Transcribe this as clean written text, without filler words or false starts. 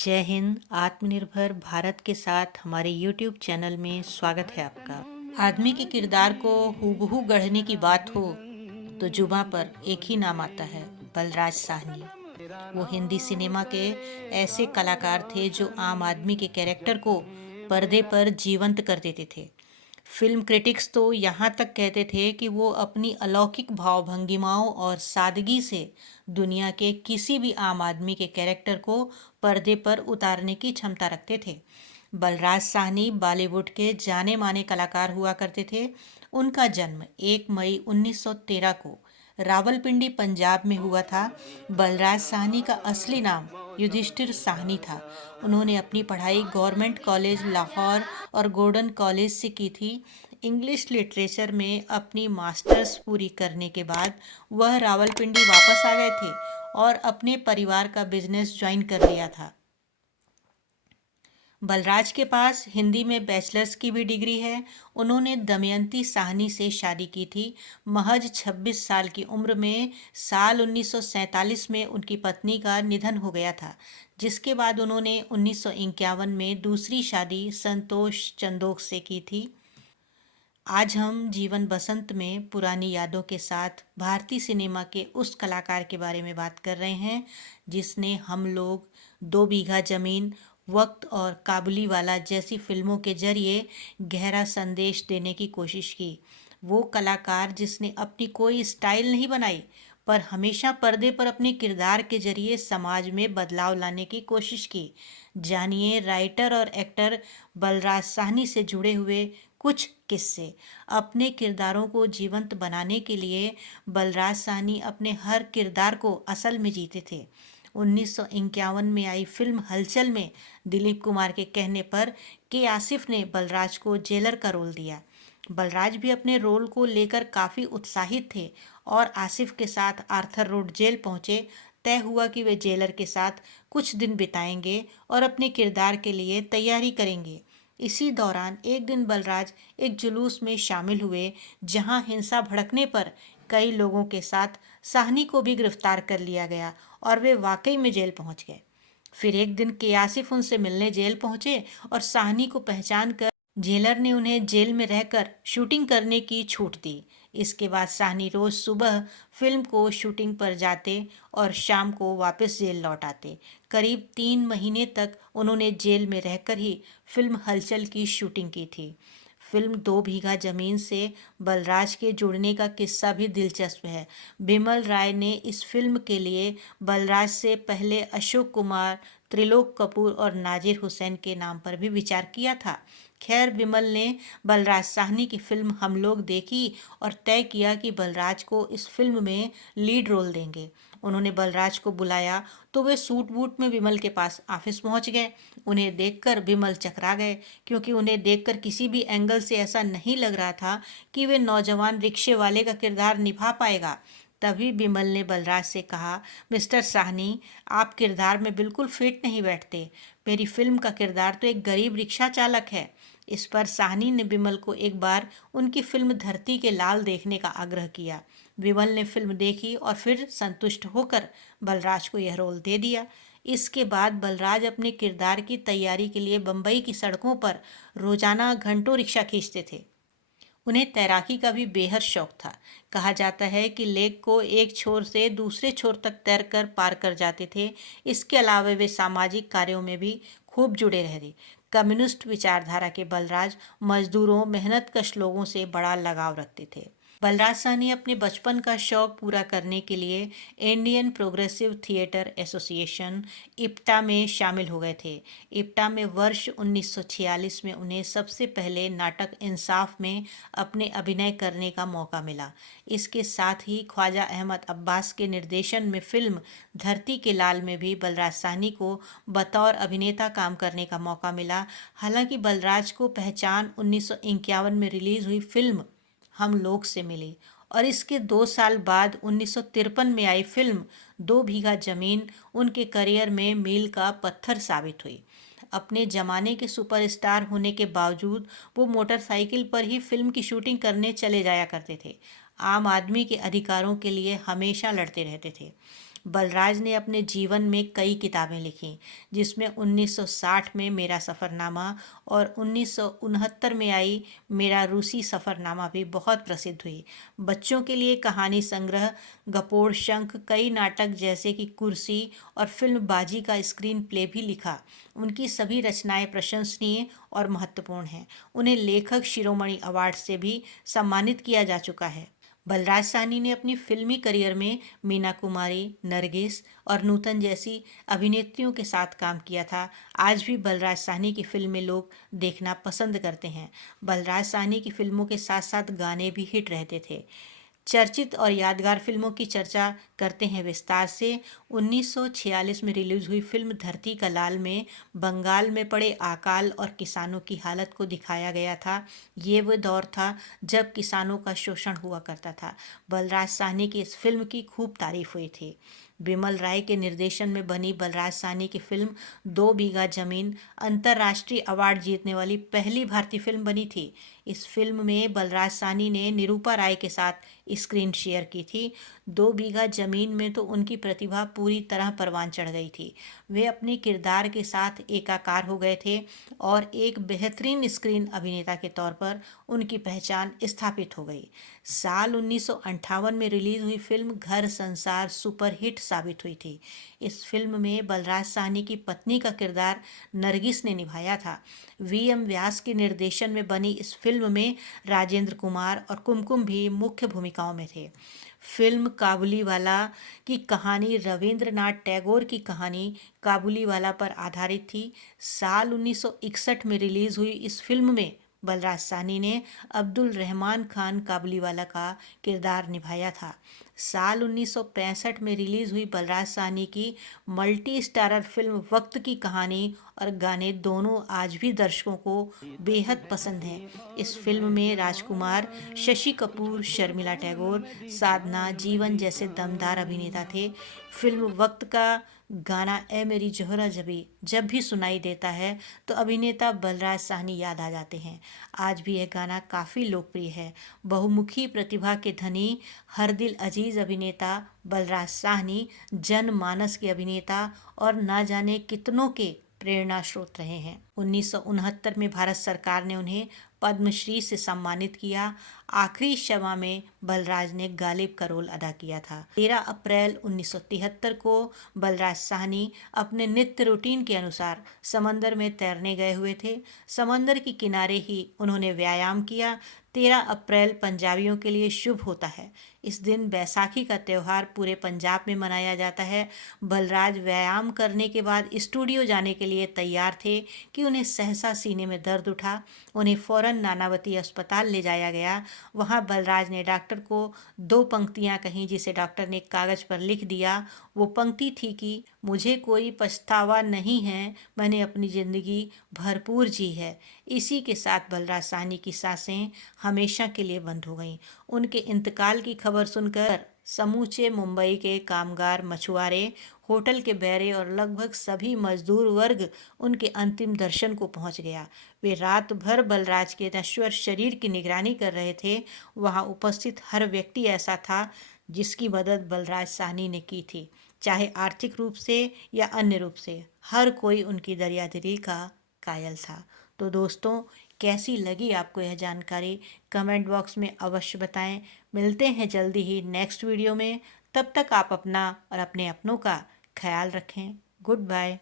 जय हिंद। आत्मनिर्भर भारत के साथ हमारे YouTube चैनल में स्वागत है आपका। आदमी के किरदार को हूबहू गढ़ने की बात हो तो जुबां पर एक ही नाम आता है, बलराज साहनी। वो हिंदी सिनेमा के ऐसे कलाकार थे जो आम आदमी के कैरेक्टर को पर्दे पर जीवंत कर देते थे। फिल्म क्रिटिक्स तो यहाँ तक कहते थे कि वो अपनी अलौकिक भाव भंगिमाओं और सादगी से दुनिया के किसी भी आम आदमी के कैरेक्टर को पर्दे पर उतारने की क्षमता रखते थे। बलराज साहनी बॉलीवुड के जाने माने कलाकार हुआ करते थे। उनका जन्म 1 मई 1913 को रावलपिंडी पंजाब में हुआ था। बलराज साहनी का असली नाम युधिष्ठिर साहनी था। उन्होंने अपनी पढ़ाई गवर्नमेंट कॉलेज लाहौर और गोल्डन कॉलेज से की थी। इंग्लिश लिटरेचर में अपनी मास्टर्स पूरी करने के बाद वह रावलपिंडी वापस आ गए थे और अपने परिवार का बिजनेस ज्वाइन कर लिया था। बलराज के पास हिंदी में बैचलर्स की भी डिग्री है। उन्होंने दमयंती साहनी से शादी की थी। महज 26 साल की उम्र में साल 1947 में उनकी पत्नी का निधन हो गया था, जिसके बाद उन्होंने 1951 में दूसरी शादी संतोष चंदोक से की थी। आज हम जीवन बसंत में पुरानी यादों के साथ भारतीय सिनेमा के उस कलाकार के बारे में बात कर रहे हैं जिसने हम लोग 2 बीघा जमीन, वक्त और काबुलीवाला जैसी फिल्मों के जरिए गहरा संदेश देने की कोशिश की। वो कलाकार जिसने अपनी कोई स्टाइल नहीं बनाई पर हमेशा पर्दे पर अपने किरदार के जरिए समाज में बदलाव लाने की कोशिश की। जानिए राइटर और एक्टर बलराज साहनी से जुड़े हुए कुछ किस्से। अपने किरदारों को जीवंत बनाने के लिए बलराज साहनी अपने हर किरदार को असल में जीते थे। 1951 में आई फिल्म हलचल में दिलीप कुमार के कहने पर के आसिफ ने बलराज को जेलर का रोल दिया। बलराज भी अपने रोल को लेकर काफ़ी उत्साहित थे और आसिफ के साथ आर्थर रोड जेल पहुंचे। तय हुआ कि वे जेलर के साथ कुछ दिन बिताएंगे और अपने किरदार के लिए तैयारी करेंगे। इसी दौरान एक दिन बलराज एक जुलूस में शामिल हुए जहां हिंसा भड़कने पर कई लोगों के साथ साहनी को भी गिरफ्तार कर लिया गया और वे वाकई में जेल पहुंच गए। फिर एक दिन के आसिफ उनसे मिलने जेल पहुंचे और साहनी को पहचान कर जेलर ने उन्हें जेल में रहकर शूटिंग करने की छूट दी। इसके बाद साहनी रोज सुबह फिल्म को शूटिंग पर जाते और शाम को वापस जेल लौट आते। करीब 3 महीने तक उन्होंने जेल में रहकर ही फिल्म हलचल की शूटिंग की थी। फिल्म 2 बीघा जमीन से बलराज के जुड़ने का किस्सा भी दिलचस्प है। बिमल राय ने इस फिल्म के लिए बलराज से पहले अशोक कुमार, त्रिलोक कपूर और नाजिर हुसैन के नाम पर भी विचार किया था। खैर, बिमल ने बलराज साहनी की फिल्म हम लोग देखी और तय किया कि बलराज को इस फिल्म में लीड रोल देंगे। उन्होंने बलराज को बुलाया तो वे सूट बूट में विमल के पास ऑफिस पहुंच गए। उन्हें देखकर विमल चकरा गए, क्योंकि उन्हें देखकर किसी भी एंगल से ऐसा नहीं लग रहा था कि वे नौजवान रिक्शे वाले का किरदार निभा पाएगा। तभी बिमल ने बलराज से कहा, मिस्टर साहनी, आप किरदार में बिल्कुल फिट नहीं बैठते। मेरी फिल्म का किरदार तो एक गरीब रिक्शा चालक है। इस पर साहनी ने बिमल को एक बार उनकी फिल्म धरती के लाल देखने का आग्रह किया। विमल ने फिल्म देखी और फिर संतुष्ट होकर बलराज को यह रोल दे दिया। इसके बाद बलराज अपने किरदार की तैयारी के लिए बम्बई की सड़कों पर रोजाना घंटों रिक्शा खींचते थे। उन्हें तैराकी का भी बेहद शौक था। कहा जाता है कि लेक को एक छोर से दूसरे छोर तक तैरकर पार कर जाते थे। इसके अलावा वे सामाजिक कार्यों में भी खूब जुड़े रहे। कम्युनिस्ट विचारधारा के बलराज मजदूरों, मेहनतकश लोगों से बड़ा लगाव रखते थे। बलराज साहनी अपने बचपन का शौक पूरा करने के लिए Indian progressive theatre association IPTA में शामिल हो गए थे। इप्टा में वर्ष 1946 में उन्हें सबसे पहले नाटक इंसाफ में अपने अभिनय करने का मौका मिला। इसके साथ ही ख्वाजा अहमद अब्बास के निर्देशन में फिल्म धरती के लाल में भी बलराज साहनी को बतौर अभिनेता काम करने का मौका मिला। हालांकि बलराज को पहचान 1951 में रिलीज हुई फिल्म हम लोग से मिली और इसके 2 साल बाद 1953 में आई फिल्म 2 बीघा जमीन उनके करियर में मील का पत्थर साबित हुई। अपने जमाने के सुपरस्टार होने के बावजूद वो मोटरसाइकिल पर ही फिल्म की शूटिंग करने चले जाया करते थे। आम आदमी के अधिकारों के लिए हमेशा लड़ते रहते थे। बलराज ने अपने जीवन में कई किताबें लिखीं, जिसमें 1960 में मेरा सफ़रनामा और 1969 में आई मेरा रूसी सफ़रनामा भी बहुत प्रसिद्ध हुई। बच्चों के लिए कहानी संग्रह गपोड़ शंख, कई नाटक जैसे कि कुर्सी और फिल्म बाजी का स्क्रीन प्ले भी लिखा। उनकी सभी रचनाएं प्रशंसनीय और महत्वपूर्ण हैं। उन्हें लेखक शिरोमणि अवार्ड से भी सम्मानित किया जा चुका है। बलराज साहनी ने अपनी फिल्मी करियर में मीना कुमारी, नरगिस और नूतन जैसी अभिनेत्रियों के साथ काम किया था। आज भी बलराज साहनी की फिल्में लोग देखना पसंद करते हैं। बलराज साहनी की फिल्मों के साथ साथ गाने भी हिट रहते थे। चर्चित और यादगार फिल्मों की चर्चा करते हैं विस्तार से। 1946 में रिलीज हुई फिल्म धरती का लाल में बंगाल में पड़े अकाल और किसानों की हालत को दिखाया गया था। ये वो दौर था जब किसानों का शोषण हुआ करता था। बलराज साहनी की इस फिल्म की खूब तारीफ हुई थी। बिमल राय के निर्देशन में बनी बलराज साहनी की फिल्म 2 बीघा जमीन अंतर्राष्ट्रीय अवार्ड जीतने वाली पहली भारतीय फिल्म बनी थी। इस फिल्म में बलराज साहनी ने निरूपा राय के साथ स्क्रीन शेयर की थी। 2 बीघा जमीन में तो उनकी प्रतिभा पूरी तरह परवान चढ़ गई थी। वे अपने किरदार के साथ एकाकार हो गए थे और एक बेहतरीन स्क्रीन अभिनेता के तौर पर उनकी पहचान स्थापित हो गई। साल 1958 में रिलीज हुई फिल्म घर संसार सुपरहिट साबित हुई थी। इस फिल्म में बलराज साहनी की पत्नी का किरदार नरगिस ने निभाया था। वी.एम. व्यास के निर्देशन में बनी इस फिल्म में राजेंद्र कुमार और कुमकुम भी मुख्य भूमिकाओं में थे। फिल्म काबुलीवाला की कहानी रवींद्रनाथ टैगोर की कहानी काबुलीवाला पर आधारित थी। साल 1961 में रिलीज हुई इस फिल्म में बलराज साहनी ने अब्दुल रहमान खान काबुलीवाला का किरदार निभाया था। साल 1965 में रिलीज हुई बलराज साहनी की मल्टी स्टारर फिल्म वक्त की कहानी और गाने दोनों आज भी दर्शकों को बेहद पसंद हैं। इस फिल्म में राजकुमार, शशि कपूर, शर्मिला टैगोर, साधना, जीवन जैसे दमदार अभिनेता थे। फिल्म वक्त का गाना ए मेरी जोहरा जब भी सुनाई देता है तो अभिनेता बलराज साहनी याद आ जाते हैं। आज भी यह गाना काफ़ी लोकप्रिय है। बहुमुखी प्रतिभा के धनी, हर दिल अजीज अभिनेता बलराज साहनी जनमानस के अभिनेता और ना जाने कितनों के प्रेरणा स्रोत रहे हैं। 1969 में भारत सरकार ने उन्हें पद्मश्री से सम्मानित किया। आखिरी शमा में बलराज ने गालिब का रोल अदा किया था। 13 अप्रैल 1973 को बलराज साहनी अपने नित्य रूटीन के अनुसार समंदर में तैरने गए हुए थे। समंदर के किनारे ही उन्होंने व्यायाम किया। 13 अप्रैल पंजाबियों के लिए शुभ होता है। इस दिन बैसाखी का त्यौहार पूरे पंजाब में मनाया जाता है। बलराज व्यायाम करने के बाद स्टूडियो जाने के लिए तैयार थे कि उन्हें सहसा सीने में दर्द उठा। उन्हें फौरन नानावती अस्पताल ले जाया गया। वहां बलराज ने डॉक्टर को 2 पंक्तियां कहीं, जिसे डॉक्टर ने कागज पर लिख दिया। वो पंक्ति थी कि मुझे कोई पछतावा नहीं है, मैंने अपनी ज़िंदगी भरपूर जी है। इसी के साथ बलराज साहनी की सांसें हमेशा के लिए बंद हो गईं। उनके इंतकाल की खबर सुनकर समूचे मुंबई के कामगार, मछुआरे, होटल के बैरे और लगभग सभी मजदूर वर्ग उनके अंतिम दर्शन को पहुंच गया। वे रात भर बलराज के नश्वर शरीर की निगरानी कर रहे थे। वहां उपस्थित हर व्यक्ति ऐसा था जिसकी मदद बलराज साहनी ने की थी, चाहे आर्थिक रूप से या अन्य रूप से। हर कोई उनकी दरियादिली का कायल था। तो दोस्तों, कैसी लगी आपको यह जानकारी? कमेंट बॉक्स में अवश्य बताएं। मिलते हैं जल्दी ही नेक्स्ट वीडियो में। तब तक आप अपना और अपने अपनों का ख्याल रखें। Good bye.